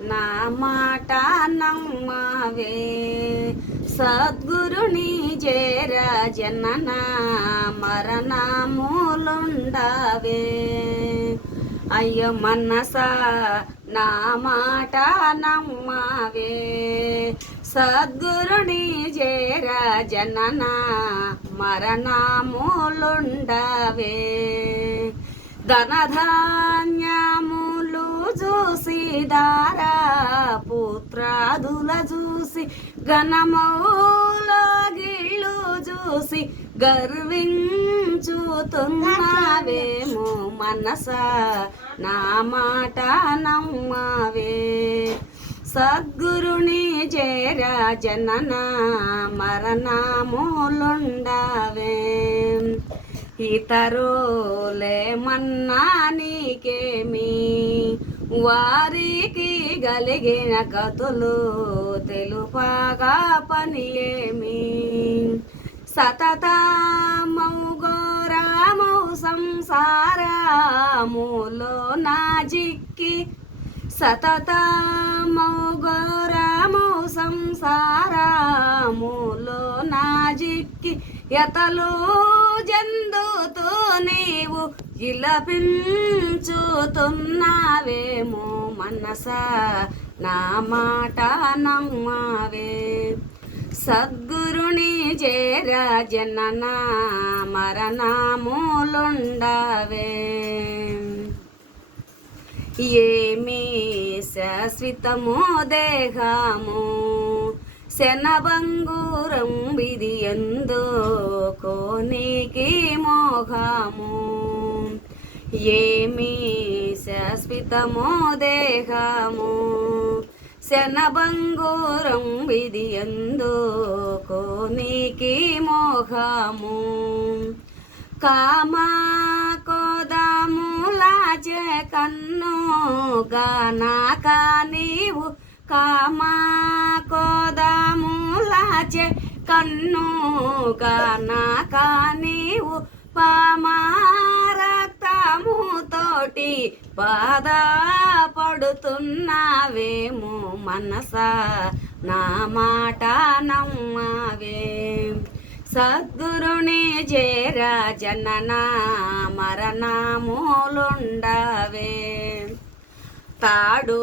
నా మాట నమ్మవే సద్గురుని చేర జనన మరణములుండవే అయ్యో మనసా నా మాట నమ్మవే సద్గురుని చేర జనన మరణములుండవే ధనధాన్యములు చూసి దారా పుత్రాదుల చూసి ఘనమౌల గిళ్ళు చూసి గర్వించుతున్నావేమో మనసా నా మాట నమ్మవే సద్గురుని చేర జనన మరణములుండవే ఇతరులేమన్నా నీకేమి వారికి గలిగిన కథలు తెలుపగా పని ఏమి సతతమౌ ఘోరమౌ సంసారములో నా జిక్కి సతతమౌ ఘోరమౌ సంసారములో నా జిక్కి యతలో జందుతో నీవు విలపించుతున్నావేమో మనసా నా మాట నమ్మవే సద్గురుని చేర జనన మరణములుండవే ఏమి శాశ్వతమో దేహము శనబంగురం విధి ఎందో కోనికి మోహము ఏమి శాశ్వతమో దేహము శనబంగురం విధి ఎందో కోనికి మోహము కామ కోదములాచే కన్ను గానాక నీవు కామ కోదములాచే కన్ను గానాక నీవు పామారక్తము తోటి బాధ పడుతున్నావేమో మనసా నా మాట నమ్మవే సద్గురుని చేర జనన మరణములుండవే తాడు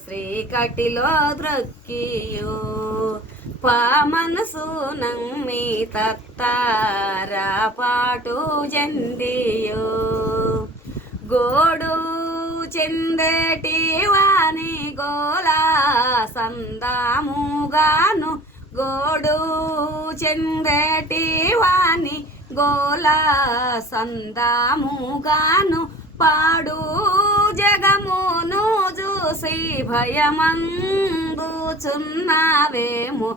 శ్రీకటిలో ద్రక్కియు మనసు నమ్మి తత్తారాపాటు చెందియు గోడు చెందేటి వాని గోలా సందాముగాను గోడు చెందేటి వాని గోలా సందాముగాను పాడు జగమును చూసి భయమందుచున్నావేమో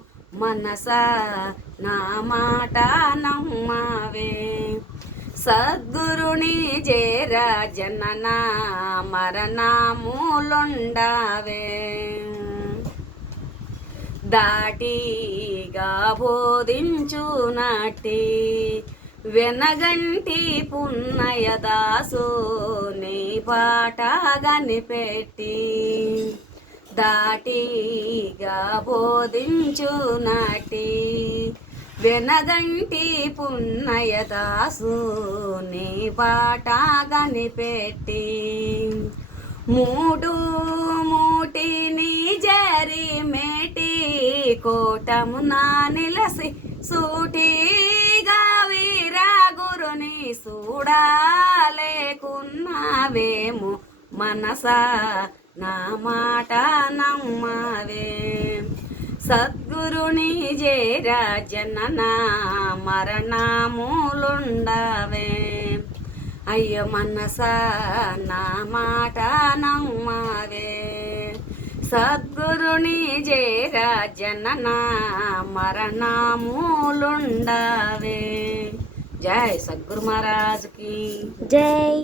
మనసా నా మాట నమ్మవే సద్గురుని చేర జనన మరణములుండవే దాటిగా బోధించునట్టి వెనగంటి పున్నయదాసు నీ పాట గనిపెట్టి దాటిగా బోధించునట్టి వెనగంటి పున్నయదాసు నీ పాట గనిపెట్టి మూడు మూటిని జరి మేటి కోటమునా నిలసి సూటిగా వీరా గురుని చూడాలేకున్నావేమో మనసా నా మాట నమ్మవే సద్గురుని చేర జనన మరణములుండవే అయ్యో మనసా నా మాట నమ్మవే సద్గురుని చేర జనన మరణములుండవే జై సద్గురు महाराज की जय।